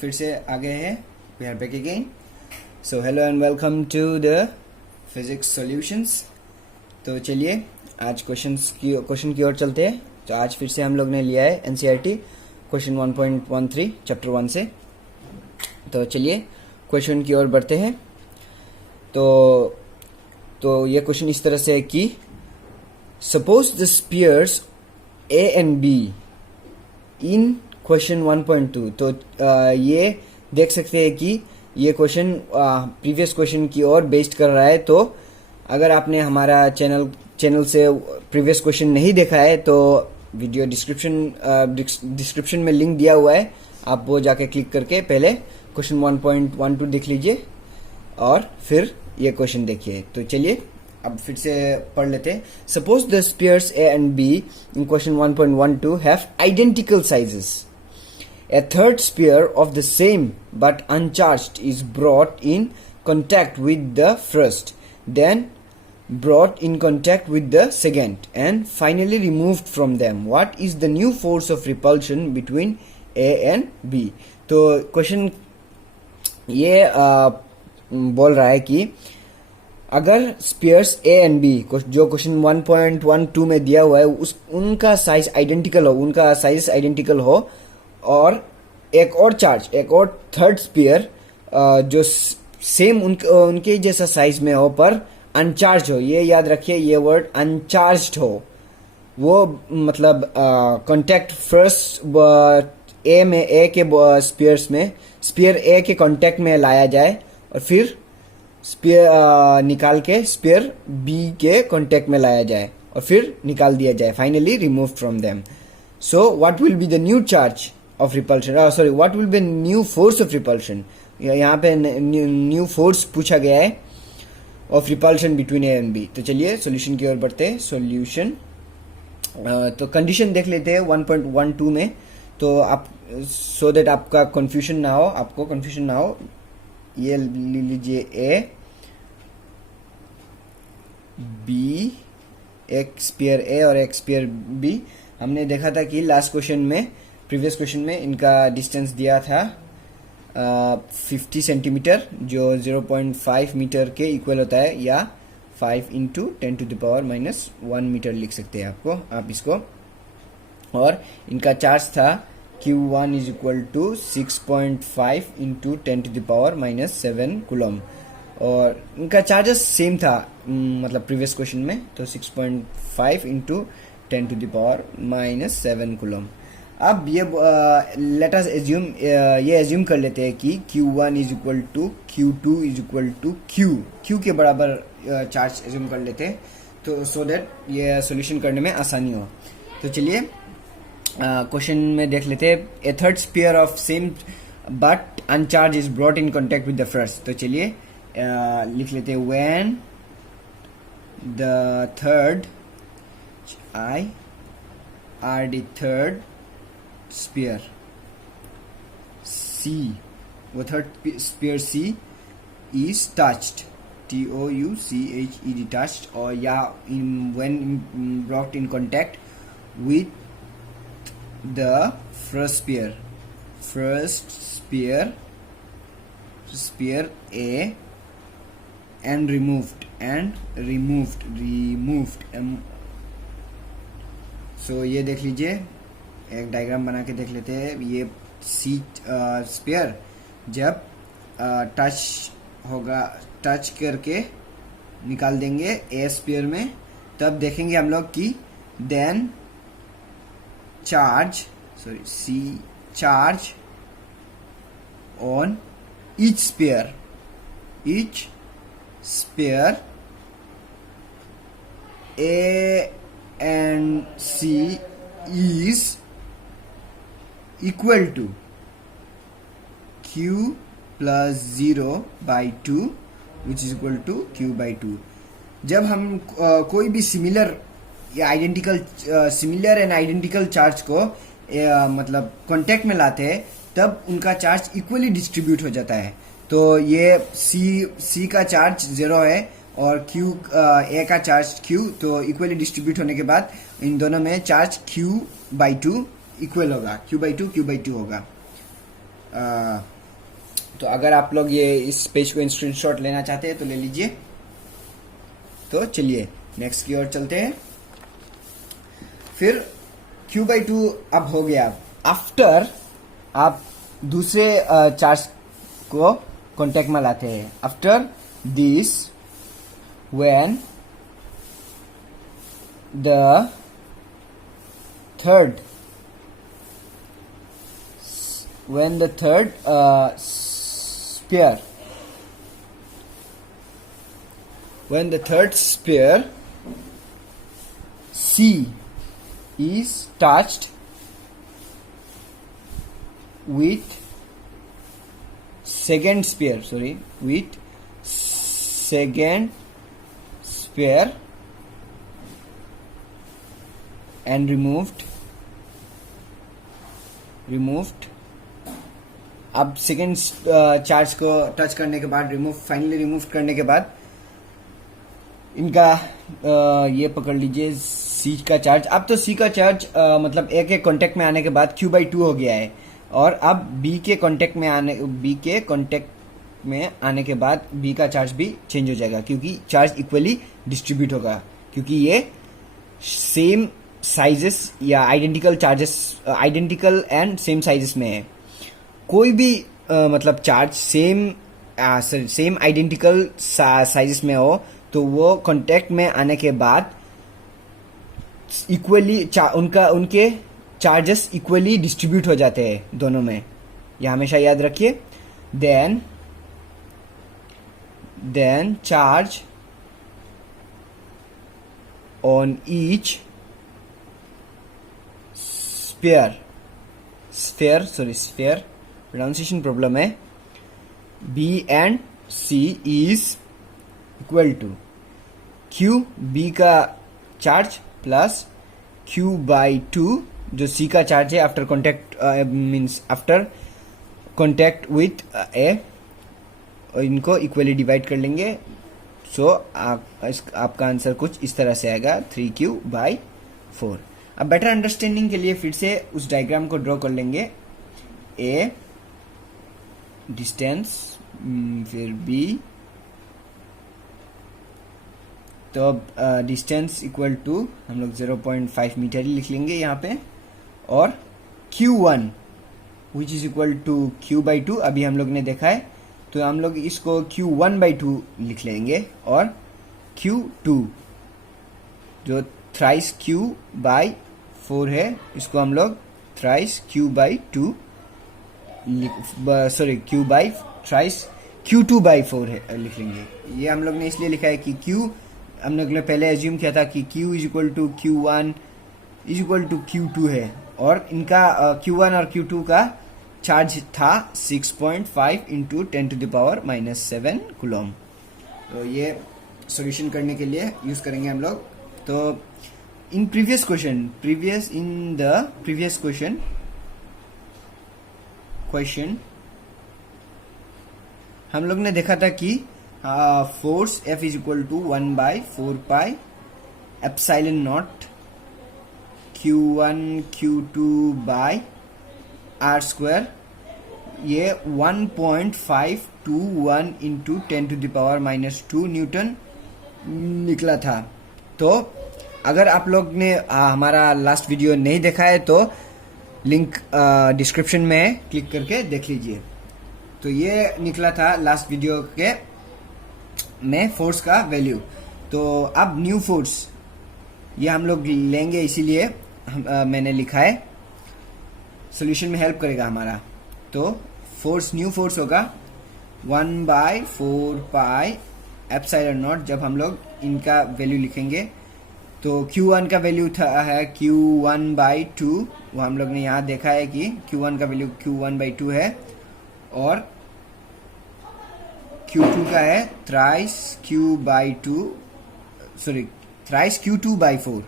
फिर से आ गए हैं, we are back again. So hello and welcome to the physics solutions. तो चलिए आज क्वेश्चन की ओर चलते हैं। तो आज फिर से हम लोग ने लिया है एनसीईआरटी क्वेश्चन 1.13 चैप्टर 1 से। तो चलिए क्वेश्चन की ओर बढ़ते हैं। तो ये क्वेश्चन इस तरह से है कि suppose the spheres A and B in question 1.2। तो ये देख सकते हैं कि ये क्वेश्चन प्रीवियस क्वेश्चन की ओर बेस्ड कर रहा है। तो अगर आपने हमारा चैनल से प्रीवियस क्वेश्चन नहीं देखा है तो वीडियो डिस्क्रिप्शन में लिंक दिया हुआ है, आप वो जाके क्लिक करके पहले क्वेश्चन 1.12 देख लीजिए और फिर ये क्वेश्चन देखिए। तो चलिए अब फिर से पढ़ लेते हैं। Suppose the spheres A and B in question 1.12 have identical sizes. A third sphere of the same but uncharged is brought in contact with the first, then brought in contact with the second, and finally removed from them. What is the new force of repulsion between A and B? तो question ये बोल रहा है कि अगर spheres A and B जो question 1.12 में दिया हुआ है उनका साइज आइडेंटिकल हो, उनका साइज आइडेंटिकल हो, और एक और थर्ड स्पीयर जो सेम उनके जैसा साइज में हो पर अनचार्ज हो। ये याद रखिए, ये वर्ड अनचार्ज्ड हो। वो मतलब कांटेक्ट फर्स्ट ए के स्पीयर्स में स्पीयर ए के कांटेक्ट में लाया जाए और फिर स्पीयर निकाल के स्पीयर बी के कांटेक्ट में लाया जाए और फिर निकाल दिया जाए। Finally remove from them. So what will be the new charge of repulsion, what will be new force of repulsion? यहाँ पे न्यू फोर्स पूछा गया है of repulsion between A and B। तो चलिए सॉल्यूशन की ओर बढ़ते हैं। सॉल्यूशन तो कंडीशन देख लेते हैं 1.12 में। तो आप सो दैट आपको कंफ्यूजन ना हो, ये ले लीजिए A B, एक स्पीयर A और एक स्पीयर B। हमने देखा था कि प्रीवियस क्वेश्चन में इनका डिस्टेंस दिया था 50 सेंटीमीटर, जो 0.5 मीटर के इक्वल होता है, या 5 इंटू 10⁻⁻1 मीटर लिख सकते हैं आप इसको। और इनका चार्ज था Q1 is equal to 6.5 into 10⁻⁻7 coulomb. और इनका चार्जेस सेम था मतलब प्रीवियस क्वेश्चन में, तो 6.5 इंटू 10⁻⁻7 कूलम। अब ये लेट अस एज्यूम, ये एज्यूम कर लेते हैं कि Q1 is equal to Q2 is equal to Q के बराबर चार्ज एज्यूम कर लेते हैं, तो सो दैट ये सॉल्यूशन करने में आसानी हो। तो चलिए क्वेश्चन में देख लेते हैं। A third sphere of same but uncharged is brought in contact with the first. तो चलिए लिख लेते हैं when the third third sphere C, वो third sphere C is touched, TOUCHED, touched, or when brought in contact with the first sphere A and removed so ये देख लीजिए, एक डायग्राम बना के देख लेते हैं। ये सी स्पीयर जब टच करके निकाल देंगे ए स्पीयर में, तब देखेंगे हम लोग कि then charge on each sphere A and C is equal to Q plus 0/2 which is equal to Q/2। जब हम कोई भी सिमिलर एंड आइडेंटिकल चार्ज को मतलब कांटेक्ट में लाते हैं, तब उनका चार्ज इक्वली डिस्ट्रीब्यूट हो जाता है। तो ये C का चार्ज 0 है और ए का चार्ज Q, तो इक्वली डिस्ट्रीब्यूट होने के बाद इन दोनों में चार्ज Q/2 इक्वल होगा, Q/2 होगा। तो अगर आप लोग ये इस पेज को स्क्रीनशॉट लेना चाहते हैं तो ले लीजिए। तो चलिए नेक्स्ट की ओर चलते हैं। फिर Q/2 अब हो गया। आफ्टर आप दूसरे चार्ज को कांटेक्ट में लाते हैं। After this when the third sphere C is touched with second sphere and removed अब सेकेंड चार्ज को टच करने के बाद फाइनली रिमूव करने के बाद इनका ये पकड़ लीजिए सी का चार्ज। अब तो सी का चार्ज मतलब ए के कांटेक्ट में आने के बाद Q/2 हो गया है, और अब बी के कांटेक्ट में आने के बाद बी का चार्ज भी चेंज हो जाएगा, क्योंकि चार्ज इक्वली डिस्ट्रीब्यूट होगा, क्योंकि ये सेम साइजेस या आइडेंटिकल एंड सेम साइजेस में है। कोई भी मतलब चार्ज सेम आइडेंटिकल साइजेस में हो तो वो कांटेक्ट में आने के बाद इक्वली उनके चार्जेस इक्वली डिस्ट्रीब्यूट हो जाते हैं दोनों में, यह हमेशा याद रखिए। Then charge on each sphere pronunciation problem है, B and C is equal to Q B का चार्ज प्लस Q/2 जो C का चार्ज है आफ्टर कॉन्टेक्ट विथ ए, इनको इक्वली डिवाइड कर लेंगे। सो आपका आंसर कुछ इस तरह से आएगा 3Q/4। अब बेटर अंडरस्टैंडिंग के लिए फिर से उस डायग्राम को ड्रॉ कर लेंगे। ए डिस्टेंस फिर बी, तो अब डिस्टेंस इक्वल टू हम लोग 0.5 मीटर ही लिख लेंगे यहाँ पे, और Q1 which is equal to Q/2 अभी हम लोग ने देखा है, तो हम लोग इसको Q1/2 लिख लेंगे, और Q2 जो थ्राइस Q/4 है इसको हम लोग थ्राइस Q/2 थ्राइस Q2/4 है लिख लेंगे। ये हम लोग ने इसलिए लिखा है कि Q हम लोग ने पहले एज्यूम किया था कि Q is equal to Q1 is equal to Q2 है, और इनका Q1 और Q2 का चार्ज था 6.5 इंटू 10⁻⁻7 कूलम। तो ये सॉल्यूशन करने के लिए यूज करेंगे हम लोग। तो इन प्रीवियस क्वेश्चन हम लोग ने देखा था कि force F is equal to 1/4 epsilon naught Q1 Q2/r², ये 1.521 इंटू 10⁻⁻2 न्यूटन निकला था। तो अगर आप लोग ने हमारा लास्ट वीडियो नहीं देखा है तो लिंक डिस्क्रिप्शन में क्लिक करके देख लीजिए। तो ये निकला था लास्ट वीडियो के में फोर्स का वैल्यू। तो अब न्यू फोर्स ये हम लोग लेंगे, इसीलिए मैंने लिखा है, सॉल्यूशन में हेल्प करेगा हमारा। तो न्यू फोर्स होगा 1/4 एप्सिलॉन नॉट। जब हम लोग इनका वैल्यू लिखेंगे तो Q1 का वैल्यू है Q1/2, वो हम लोग ने यहाँ देखा है कि Q1 का वैल्यू Q1/2 है, और Q2 का है थ्राइस Q2/4,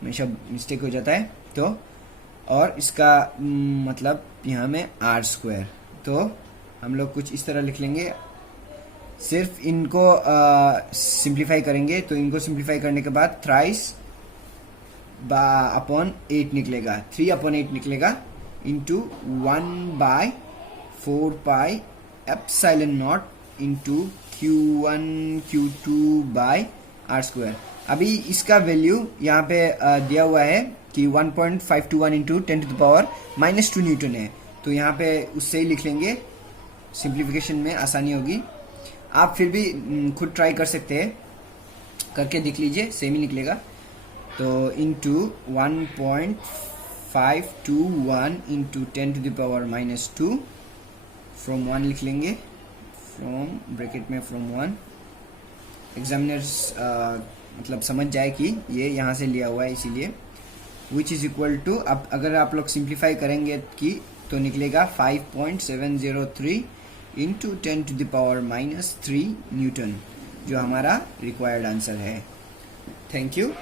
हमेशा मिस्टेक हो जाता है। तो और इसका मतलब यहाँ में R²। तो हम लोग कुछ इस तरह लिख लेंगे, सिर्फ इनको सिंप्लीफाई करेंगे। तो इनको सिंप्लीफाई करने के बाद थ्राइस अपॉन 8 निकलेगा, 3/8 निकलेगा, into 1/4 4 pi epsilon naught into Q1 Q2 by r square. अभी इसका वैल्यू यहाँ पे दिया हुआ है कि 1.521 इंटू 10⁻⁻² न्यूटन है, तो यहाँ पे उससे ही लिख लेंगे, सिंप्लीफिकेशन में आसानी होगी। आप फिर भी खुद ट्राई कर सकते हैं, करके देख लीजिए, सेम ही निकलेगा। तो इंटू 1.521 इंटू 10⁻⁻², फ्रॉम 1 लिख लेंगे, फ्रॉम ब्रैकेट में फ्रॉम 1। एग्जामिनर्स मतलब समझ जाए कि ये यहाँ से लिया हुआ है, इसीलिए विच इज इक्वल टू, अब अगर आप लोग सिंप्लीफाई करेंगे कि तो निकलेगा 5.703 इंटू 10⁻⁻³ न्यूटन, जो हमारा रिक्वायर्ड आंसर है। Thank you.